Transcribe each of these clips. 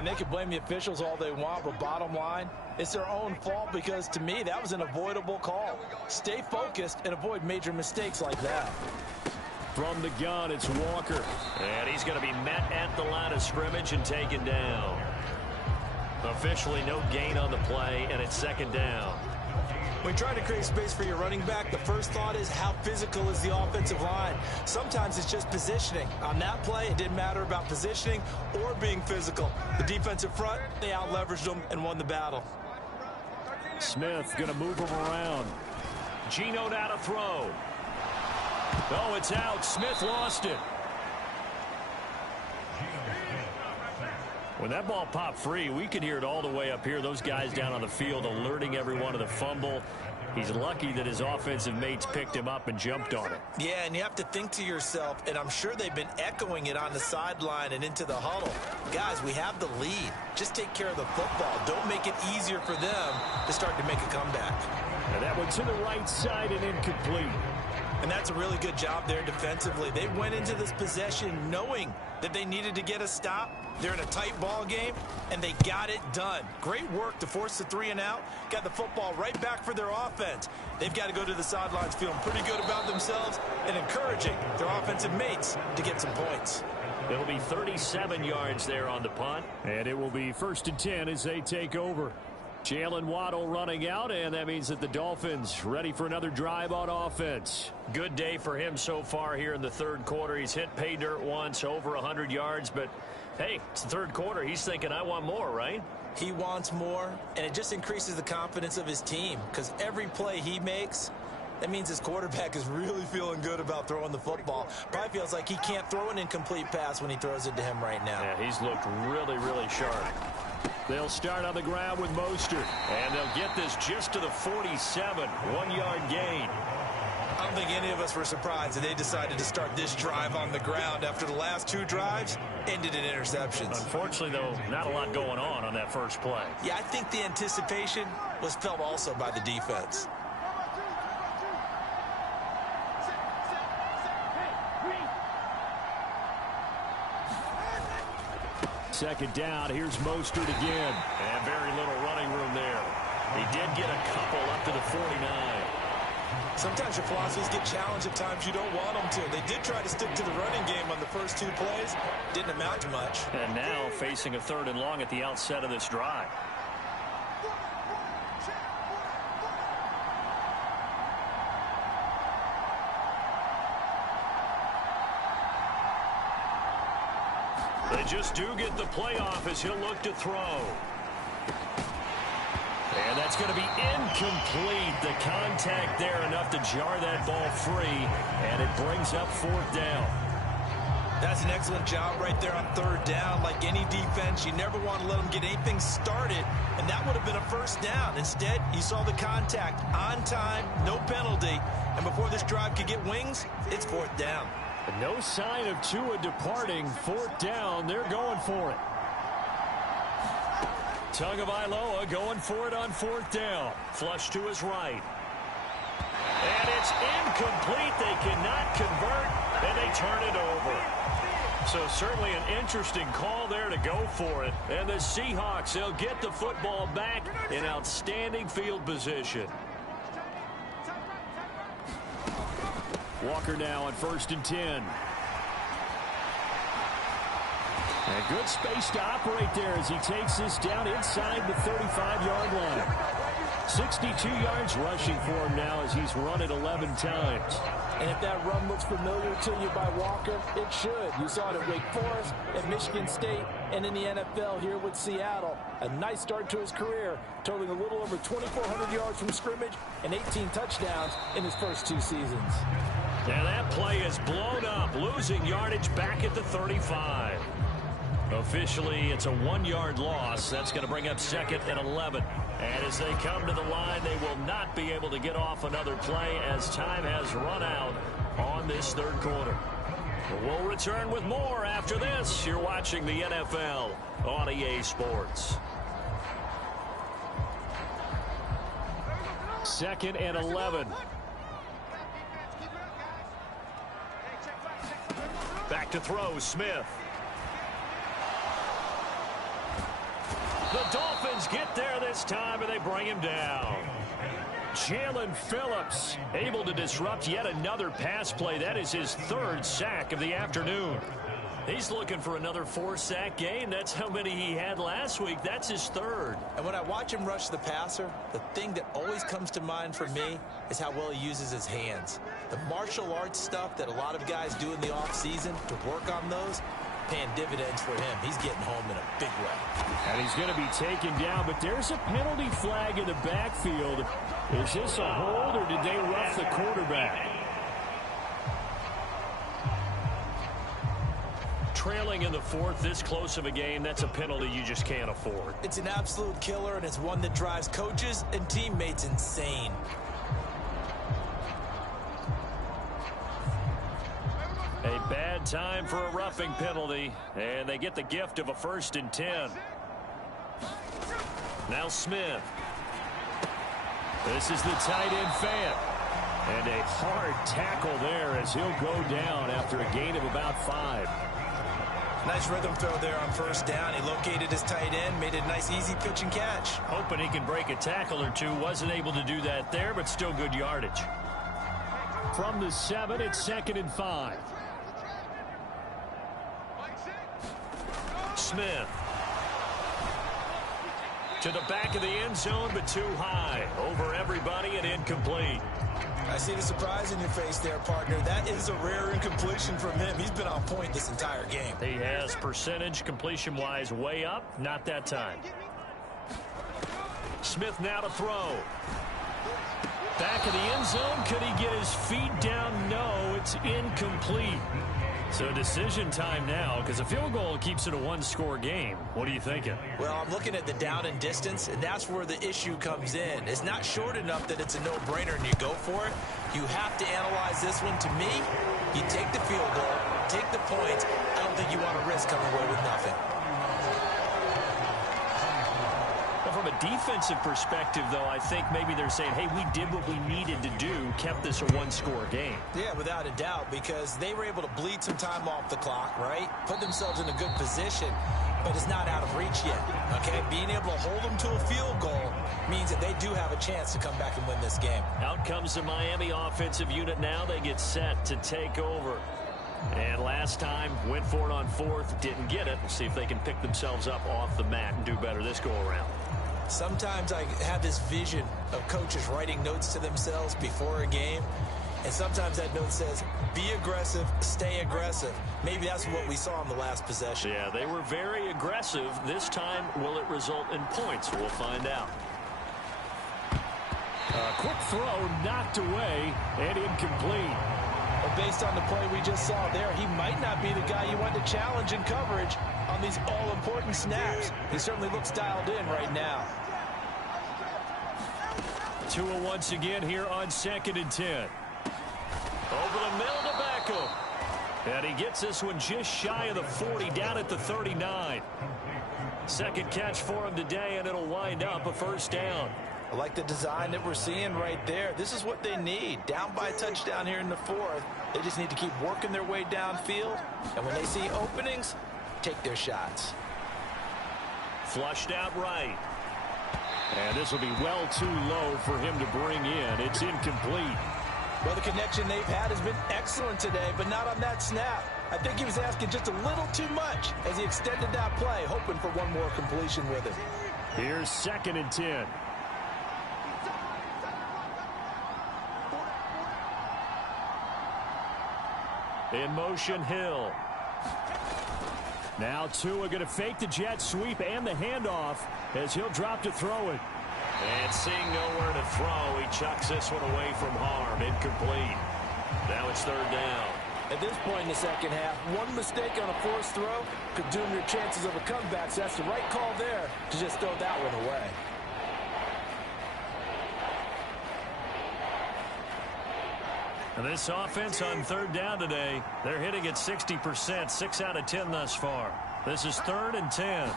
and they can blame the officials all they want, but bottom line, it's their own fault because, to me, that was an avoidable call. Stay focused and avoid major mistakes like that. From the gun, it's Walker. And he's going to be met at the line of scrimmage and taken down. Officially no gain on the play, and it's second down. When trying to create space for your running back, the first thought is how physical is the offensive line. Sometimes it's just positioning. On that play, it didn't matter about positioning or being physical. The defensive front, they out-leveraged them and won the battle. Smith going to move him around. Geno now to throw. Oh, it's out. Smith lost it. When that ball popped free, we could hear it all the way up here. Those guys down on the field alerting everyone of the fumble. He's lucky that his offensive mates picked him up and jumped on it. Yeah, and you have to think to yourself, and I'm sure they've been echoing it on the sideline and into the huddle. Guys, we have the lead. Just take care of the football. Don't make it easier for them to start to make a comeback. And that one to the right side and incomplete. And that's a really good job there defensively. They went into this possession knowing that they needed to get a stop. They're in a tight ball game, and they got it done. Great work to force the 3 and out. Got the football right back for their offense. They've got to go to the sidelines feeling pretty good about themselves and encouraging their offensive mates to get some points. It'll be 37 yards there on the punt. And it will be 1st and 10 as they take over. Jalen Waddle running out, and that means that the Dolphins ready for another drive on offense. Good day for him so far here in the third quarter. He's hit pay dirt once, over 100 yards, but hey, it's the third quarter. He's thinking, I want more, right? He wants more, and it just increases the confidence of his team because every play he makes, that means his quarterback is really feeling good about throwing the football. Probably feels like he can't throw an incomplete pass when he throws it to him right now. Yeah, he's looked really, really sharp. They'll start on the ground with Mostert. And they'll get this just to the 47, 1-yard gain. I don't think any of us were surprised that they decided to start this drive on the ground after the last 2 drives ended in interceptions. Unfortunately, though, not a lot going on that first play. Yeah, I think the anticipation was felt also by the defense. Second down, here's Mostert again. And very little running room there. He did get a couple up to the 49. Sometimes your philosophies get challenged at times you don't want them to. They did try to stick to the running game on the first 2 plays. Didn't amount to much. And now facing a 3rd and long at the outset of this drive. They just do get the playoff as he'll look to throw. And that's going to be incomplete. The contact there enough to jar that ball free, and it brings up 4th down. That's an excellent job right there on 3rd down. Like any defense, you never want to let them get anything started, and that would have been a 1st down. Instead, you saw the contact on time, no penalty, and before this drive could get wings, it's 4th down. No sign of Tua departing. 4th down. They're going for it. Tagovailoa going for it on 4th down. Flush to his right. And it's incomplete. They cannot convert, and they turn it over. So certainly an interesting call there to go for it. And the Seahawks, they'll get the football back in outstanding field position. Walker now on 1st and 10. And good space to operate there as he takes this down inside the 35-yard line. 62 yards rushing for him now as he's run it 11 times. And if that run looks familiar to you by Walker, it should. You saw it at Wake Forest, at Michigan State, and in the NFL here with Seattle. A nice start to his career, totaling a little over 2,400 yards from scrimmage and 18 touchdowns in his first 2 seasons. And that play is blown up, losing yardage back at the 35. Officially, it's a 1-yard loss. That's going to bring up 2nd and 11. And as they come to the line, they will not be able to get off another play as time has run out on this 3rd quarter. We'll return with more after this. You're watching the NFL on EA Sports. 2nd and 11. Back to throw, Smith. The Dolphins get there this time, and they bring him down. Jalen Phillips able to disrupt yet another pass play. That is his third sack of the afternoon. He's looking for another 4-sack game. That's how many he had last week. That's his third. And when I watch him rush the passer, the thing that always comes to mind for me is how well he uses his hands. The martial arts stuff that a lot of guys do in the offseason to work on those, paying dividends for him. He's getting home in a big way. And he's going to be taken down, but there's a penalty flag in the backfield. Is this a hold, or did they rough the quarterback? Trailing in the fourth, this close of a game, that's a penalty you just can't afford. It's an absolute killer, and it's one that drives coaches and teammates insane. A bad time for a roughing penalty, and they get the gift of a 1st and 10. Now Smith. This is the tight end Fant. And a hard tackle there as he'll go down after a gain of about 5. Nice rhythm throw there on 1st down. He located his tight end, made a nice easy pitch and catch. Hoping he can break a tackle or two. Wasn't able to do that there, but still good yardage. From the 7, it's 2nd and 5. Smith. To the back of the end zone, but too high. Over everybody and incomplete. I see the surprise in your face there, partner. That is a rare incompletion from him. He's been on point this entire game. He has percentage completion-wise way up. Not that time. Smith now to throw. Back of the end zone. Could he get his feet down? No, it's incomplete. So decision time now, because a field goal keeps it a one-score game. What are you thinking? Well, I'm looking at the down and distance, and that's where the issue comes in. It's not short enough that it's a no-brainer and you go for it. You have to analyze this one. To me, you take the field goal, take the points. I don't think you want to risk coming away with nothing. From a defensive perspective, though, I think maybe they're saying, hey, we did what we needed to do, kept this a one-score game. Yeah, without a doubt, because they were able to bleed some time off the clock, right? Put themselves in a good position, but it's not out of reach yet, okay? Being able to hold them to a field goal means that they do have a chance to come back and win this game. Out comes the Miami offensive unit now. They get set to take over. And last time, went for it on 4th, didn't get it. We'll see if they can pick themselves up off the mat and do better this go-around. Sometimes I have this vision of coaches writing notes to themselves before a game, and sometimes that note says, be aggressive, stay aggressive. Maybe that's what we saw in the last possession. Yeah, they were very aggressive. This time, will it result in points? We'll find out. A quick throw knocked away and incomplete. But based on the play we just saw there, he might not be the guy you want to challenge in coverage on these all-important snaps. He certainly looks dialed in right now. Tua once again here on 2nd and 10. Over the middle to Beckham. And he gets this one just shy of the 40, down at the 39. Second catch for him today, and it'll wind up a 1st down. I like the design that we're seeing right there. This is what they need. Down by a touchdown here in the 4th. They just need to keep working their way downfield. And when they see openings, take their shots. Flushed out right. And this will be well too low for him to bring in. It's incomplete. Well, the connection they've had has been excellent today, but not on that snap. I think he was asking just a little too much as he extended that play, hoping for one more completion with it. Here's 2nd and 10. In motion, Hill. Now Tua going to fake the jet sweep and the handoff as he'll drop to throw it. And seeing nowhere to throw, he chucks this one away from harm. Incomplete. Now it's 3rd down. At this point in the second half, one mistake on a forced throw could doom your chances of a comeback. So that's the right call there to just throw that one away. And this offense on 3rd down today, they're hitting at 60%, 6 out of 10 thus far. This is 3rd and 10.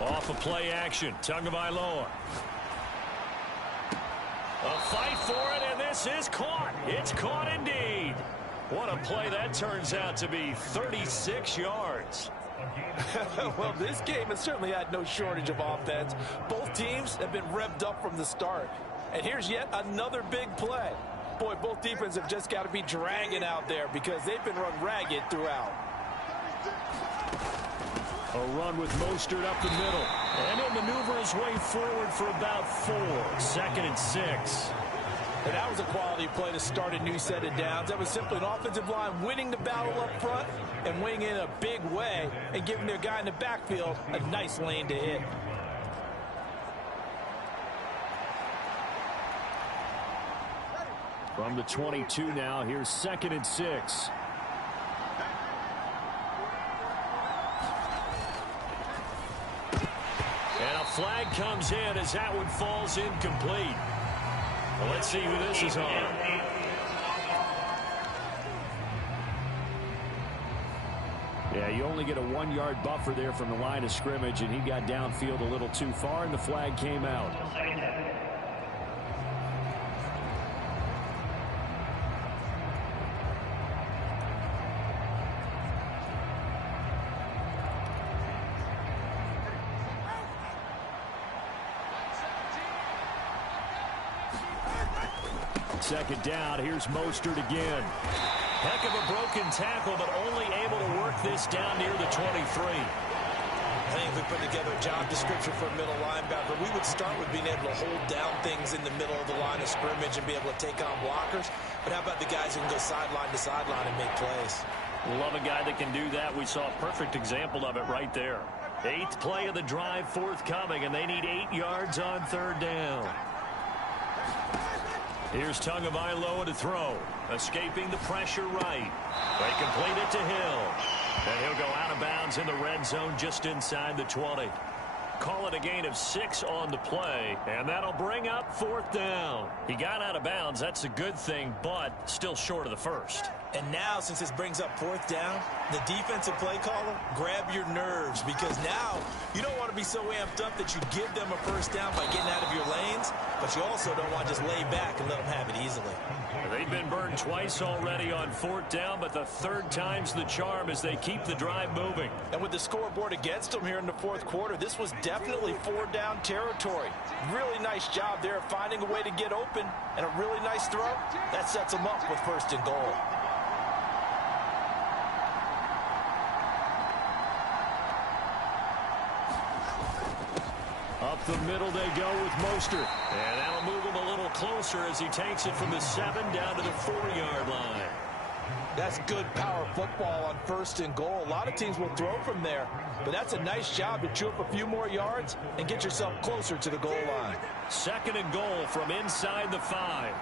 Off of play action, Tagovailoa. A fight for it, and this is caught. It's caught indeed. What a play that turns out to be, 36 yards. Well, this game has certainly had no shortage of offense. Both teams have been revved up from the start. And here's yet another big play. Boy, both defenses have just got to be dragging out there because they've been run ragged throughout. A run with Mostert up the middle. And he'll maneuver his way forward for about 4. 2nd and 6. And that was a quality play to start a new set of downs. That was simply an offensive line winning the battle up front and winning in a big way and giving their guy in the backfield a nice lane to hit. From the 22 now, here's 2nd and 6. And a flag comes in as that one falls incomplete. Well, let's see who this is on. Yeah, you only get a 1-yard buffer there from the line of scrimmage, and he got downfield a little too far, and the flag came out. Second down, here's Mostert again. Heck of a broken tackle, but only able to work this down near the 23. I think if we put together a job description for a middle linebacker, we would start with being able to hold down things in the middle of the line of scrimmage and be able to take on blockers. But how about the guys who can go sideline to sideline and make plays? Love a guy that can do that. We saw a perfect example of it right there. 8th play of the drive forthcoming, and they need 8 yards on 3rd down. Here's Tagovailoa to throw. Escaping the pressure right. They complete it to Hill. And he'll go out of bounds in the red zone just inside the 20. Call it a gain of 6 on the play, and that'll bring up 4th down. He got out of bounds. That's a good thing, but still short of the first. And now, since this brings up 4th down, the defensive play caller, grab your nerves, because now you don't want to be so amped up that you give them a first down by getting out of your lanes, but you also don't want to just lay back and let them have it easily. They've been burned twice already on 4th down, but the 3rd time's the charm as they keep the drive moving. And with the scoreboard against them here in the 4th quarter, this was definitely 4-down territory. Really nice job there of finding a way to get open, and a really nice throw. That sets them up with 1st and goal. Up the middle they go with Mostert. And that'll move him a little closer as he takes it from the 7 down to the 4-yard line. That's good power football on 1st and goal. A lot of teams will throw from there, but that's a nice job to chew up a few more yards and get yourself closer to the goal line. 2nd and goal from inside the 5.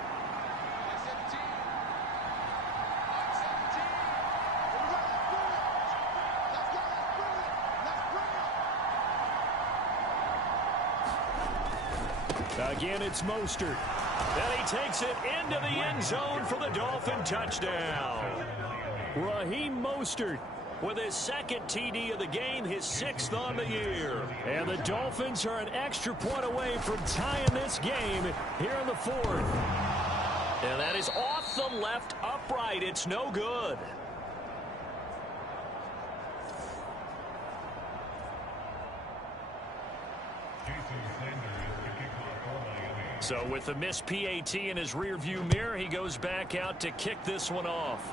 Again, it's Mostert. And he takes it into the end zone for the Dolphin touchdown. Raheem Mostert with his 2nd TD of the game, his 6th on the year. And the Dolphins are an extra point away from tying this game here in the 4th. And that is off the left upright. It's no good. So with the missed PAT in his rearview mirror, he goes back out to kick this one off.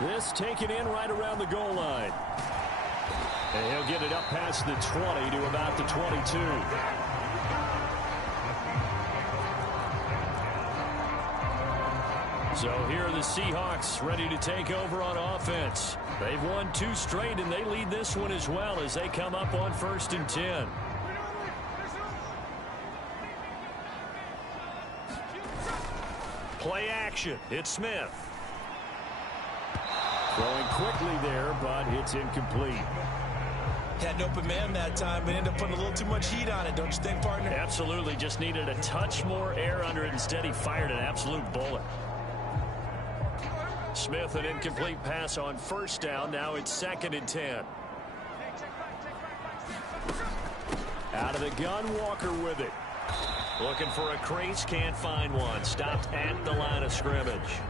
This taken in right around the goal line. And he'll get it up past the 20 to about the 22. So here are the Seahawks ready to take over on offense. They've won 2 straight, and they lead this one as well as they come up on 1st and 10. Play action. It's Smith. Throwing quickly there, but it's incomplete. Had an open man that time, but ended up putting a little too much heat on it, don't you think, partner? Absolutely. Just needed a touch more air under it. Instead, he fired an absolute bullet. Smith, an incomplete pass on 1st down. Now it's 2nd and 10. Out of the gun, Walker with it. Looking for a crease, can't find one. Stopped at the line of scrimmage.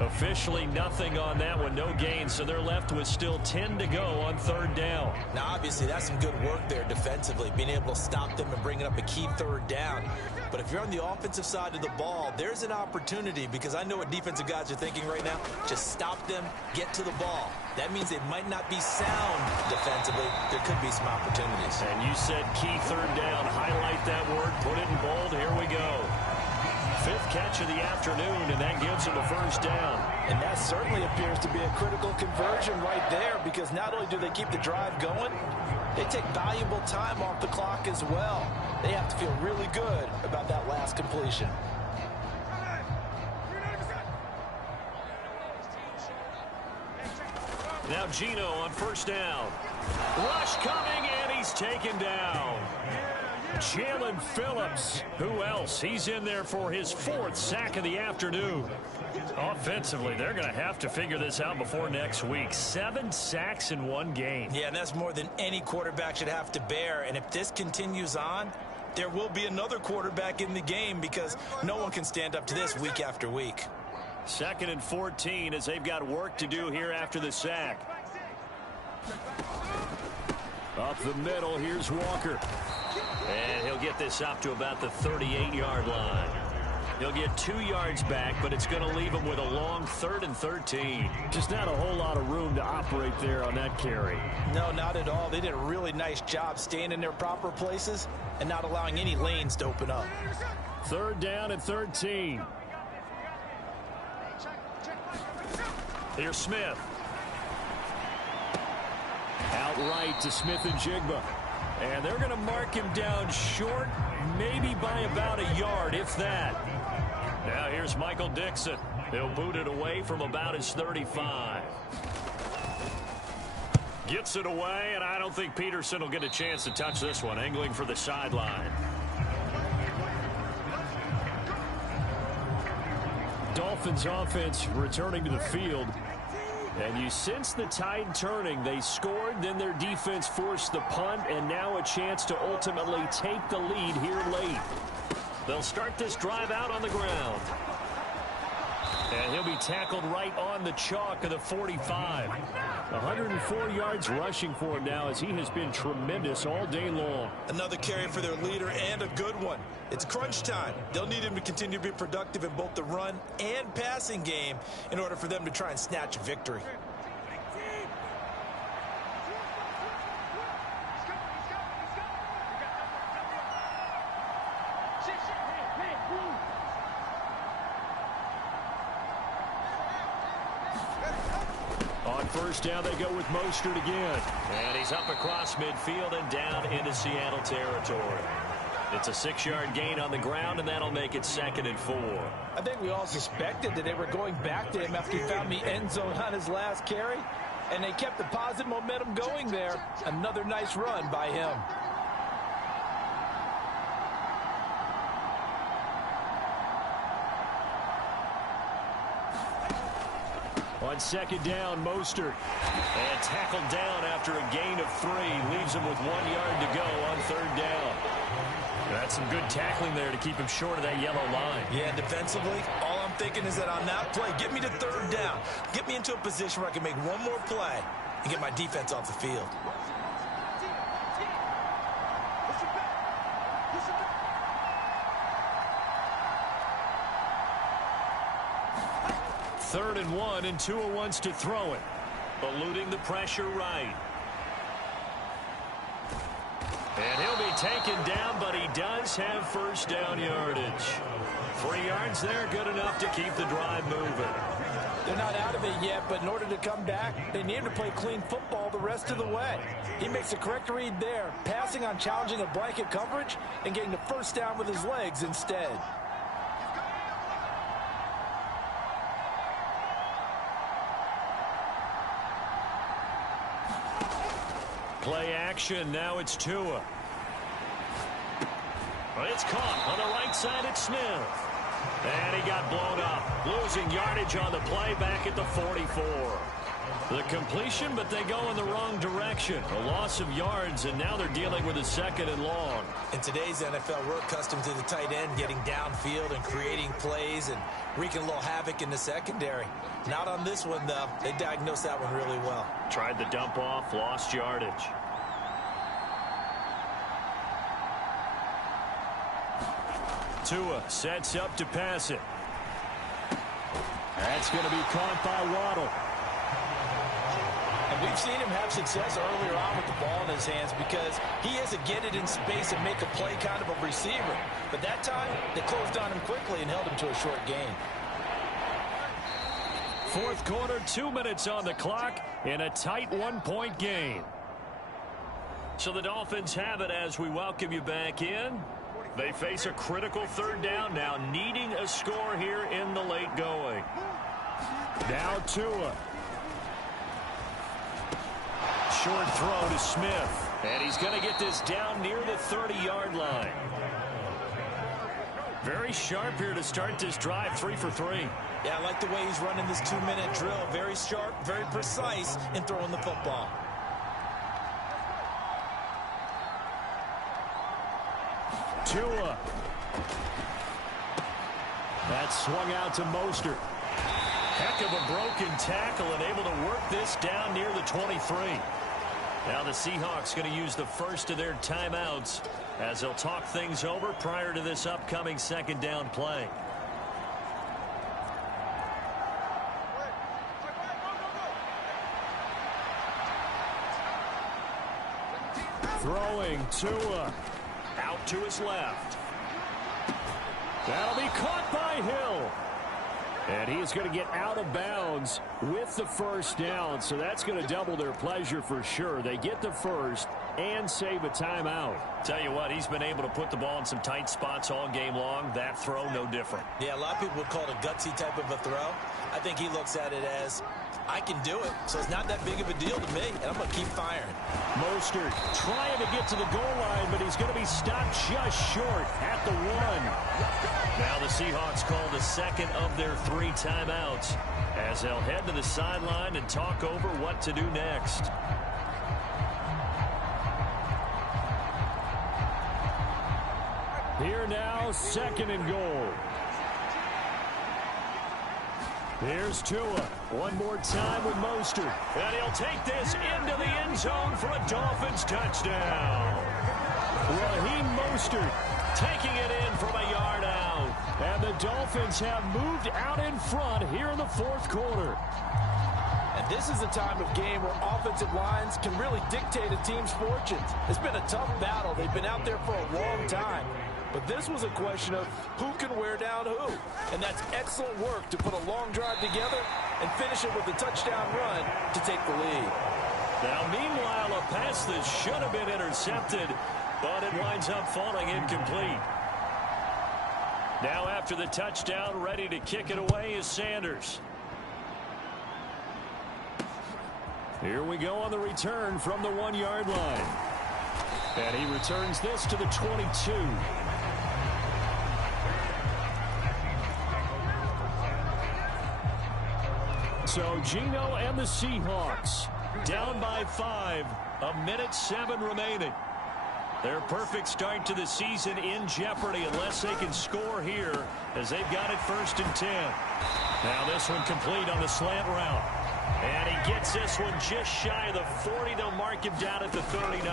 Officially nothing on that one, no gain, so they're left with still 10 to go on third down. Now, obviously, that's some good work there defensively, being able to stop them and bringing up a key third down. But if you're on the offensive side of the ball, there's an opportunity, because I know what defensive guys are thinking right now. Just stop them, get to the ball. That means they might not be sound defensively. There could be some opportunities. And you said key third down. Highlight that word, put it in bold. Here we go. 5th catch of the afternoon, and that gives him a first down. And that certainly appears to be a critical conversion right there, because not only do they keep the drive going, they take valuable time off the clock as well. They have to feel really good about that last completion. Now Gino on first down. Rush coming, and he's taken down. Jalen Phillips. Who else? He's in there for his 4th sack of the afternoon. Offensively, they're going to have to figure this out before next week. 7 sacks in one game. Yeah, and that's more than any quarterback should have to bear. And if this continues on, there will be another quarterback in the game, because no one can stand up to this week after week. 2nd and 14 as they've got work to do here after the sack. Up the middle, here's Walker. And he'll get this up to about the 38-yard line. He'll get 2 yards back, but it's going to leave him with a long 3rd and 13. Just not a whole lot of room to operate there on that carry. No, not at all. They did a really nice job staying in their proper places and not allowing any lanes to open up. 3rd down and 13. Here's Smith. Outright to Smith and Jigba. And they're going to mark him down short, maybe by about a yard, if that. Now here's Michael Dixon. He'll boot it away from about his 35. Gets it away, and I don't think Peterson will get a chance to touch this one, angling for the sideline. Dolphins offense returning to the field. And you sense the tide turning. They scored, then their defense forced the punt, and now a chance to ultimately take the lead here late. They'll start this drive out on the ground. And he'll be tackled right on the chalk of the 45. 104 yards rushing for him now, as he has been tremendous all day long. Another carry for their leader, and a good one. It's crunch time. They'll need him to continue to be productive in both the run and passing game in order for them to try and snatch a victory. On first down, they go with Mostert again. And he's up across midfield and down into Seattle territory. It's a 6-yard gain on the ground, and that'll make it 2nd and 4. I think we all suspected that they were going back to him after he found the end zone on his last carry, and they kept the positive momentum going there. Another nice run by him. On 2nd down, Mostert. And tackled down after a gain of 3. Leaves him with 1 yard to go on 3rd down. That's some good tackling there to keep him short of that yellow line. Yeah, defensively, all I'm thinking is that on that play, get me to 3rd down. Get me into a position where I can make one more play and get my defense off the field. Third and 1, and Tua wants to throw it. Eluding the pressure right. And he'll be taken down, but he does have first down yardage. 3 yards there, good enough to keep the drive moving. They're not out of it yet, but in order to come back, they need to play clean football the rest of the way. He makes the correct read there, passing on challenging a blanket coverage and getting the first down with his legs instead. Play action, now it's Tua. Well, it's caught on the right side at Smith. And he got blown up, losing yardage on the play back at the 44. The completion, but they go in the wrong direction. A loss of yards, and now they're dealing with a 2nd and long. In today's NFL, we're accustomed to the tight end getting downfield and creating plays and wreaking a little havoc in the secondary. Not on this one, though. They diagnosed that one really well. Tried the dump off, lost yardage. Tua sets up to pass it. That's going to be caught by Waddle. And we've seen him have success earlier on with the ball in his hands because he is a get it in space and make a play kind of a receiver. But that time, they closed on him quickly and held him to a short gain. 4th quarter, 2 minutes on the clock in a tight 1-point game. So the Dolphins have it as we welcome you back in. They face a critical 3rd down now, needing a score here in the late going. Now Tua. Short throw to Smith. And he's going to get this down near the 30-yard line. Very sharp here to start this drive, 3 for 3. Yeah, I like the way he's running this 2-minute drill. Very sharp, very precise in throwing the football. Tua. That's swung out to Mostert. Heck of a broken tackle and able to work this down near the 23. Now the Seahawks going to use the first of their timeouts as they'll talk things over prior to this upcoming 2nd down play. Throwing Tua. Out to his left. That'll be caught by Hill. And he's going to get out of bounds with the 1st down. So that's going to double their pleasure for sure. They get the 1st and save a timeout. Tell you what, he's been able to put the ball in some tight spots all game long. That throw, no different. Yeah, a lot of people would call it a gutsy type of a throw. I think he looks at it as, I can do it, so it's not that big of a deal to me, and I'm going to keep firing. Mostert trying to get to the goal line, but he's going to be stopped just short at the 1. Now the Seahawks call the 2nd of their 3 timeouts as they'll head to the sideline and talk over what to do next. Here now, 2nd and goal. Here's Tua. One more time with Mostert. And he'll take this into the end zone for a Dolphins touchdown. Raheem Mostert taking it in from a yard out. And the Dolphins have moved out in front here in the 4th quarter. And this is a time of game where offensive lines can really dictate a team's fortunes. It's been a tough battle. They've been out there for a long time. But this was a question of who can wear down who. And that's excellent work to put a long drive together and finish it with a touchdown run to take the lead. Now, meanwhile, a pass that should have been intercepted, but it winds up falling incomplete. Now, after the touchdown, ready to kick it away is Sanders. Here we go on the return from the 1-yard line. And he returns this to the 22. So Geno and the Seahawks down by 5, 1:07 remaining. Their perfect start to the season in jeopardy unless they can score here as they've got it 1st and 10. Now this one complete on the slant route. And he gets this one just shy of the 40. They'll mark him down at the 39.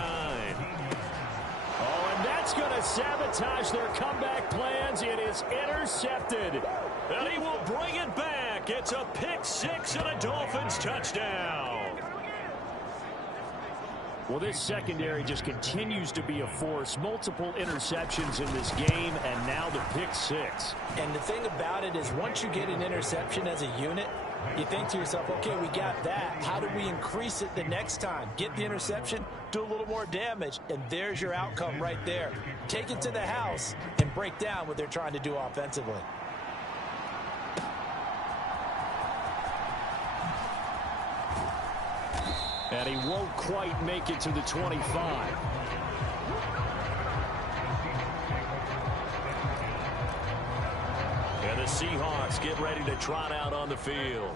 Oh, and that's going to sabotage their comeback plans. It is intercepted. And he will bring it back. It's a pick 6 and a Dolphins touchdown. Well, this secondary just continues to be a force. Multiple interceptions in this game, and now the pick 6. And the thing about it is once you get an interception as a unit, you think to yourself, okay, we got that. How do we increase it the next time? Get the interception, do a little more damage, and there's your outcome right there. Take it to the house and break down what they're trying to do offensively. And he won't quite make it to the 25. And the Seahawks get ready to trot out on the field.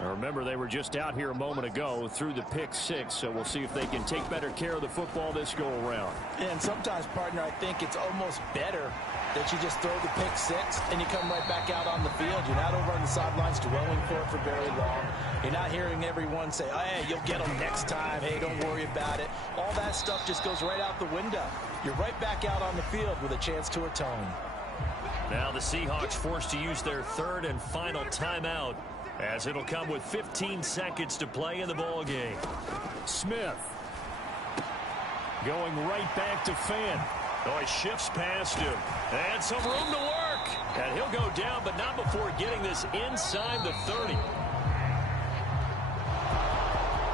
Now remember, they were just out here a moment ago through the pick six, so we'll see if they can take better care of the football this go around. And sometimes, partner, I think it's almost better that you just throw the pick six and you come right back out on the field. You're not over on the sidelines dwelling for it for very long. You're not hearing everyone say, oh, hey, you'll get them next time. Hey, don't worry about it. All that stuff just goes right out the window. You're right back out on the field with a chance to atone. Now the Seahawks forced to use their third and final timeout, as it'll come with 15 seconds to play in the ball game. Smith going right back to Fant. Oh, he shifts past him. And some room to work. And he'll go down, but not before getting this inside the 30.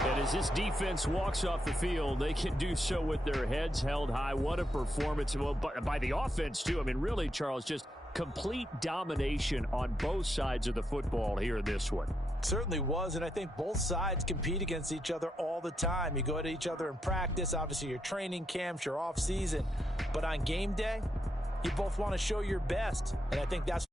And as this defense walks off the field, they can do so with their heads held high. What a performance. Well, by the offense, too. I mean, really, Charles, just complete domination on both sides of the football here in this one. Certainly was, and I think both sides compete against each other all the time. You go at each other in practice, obviously your training camps, your off season, but on game day, you both want to show your best, and I think that's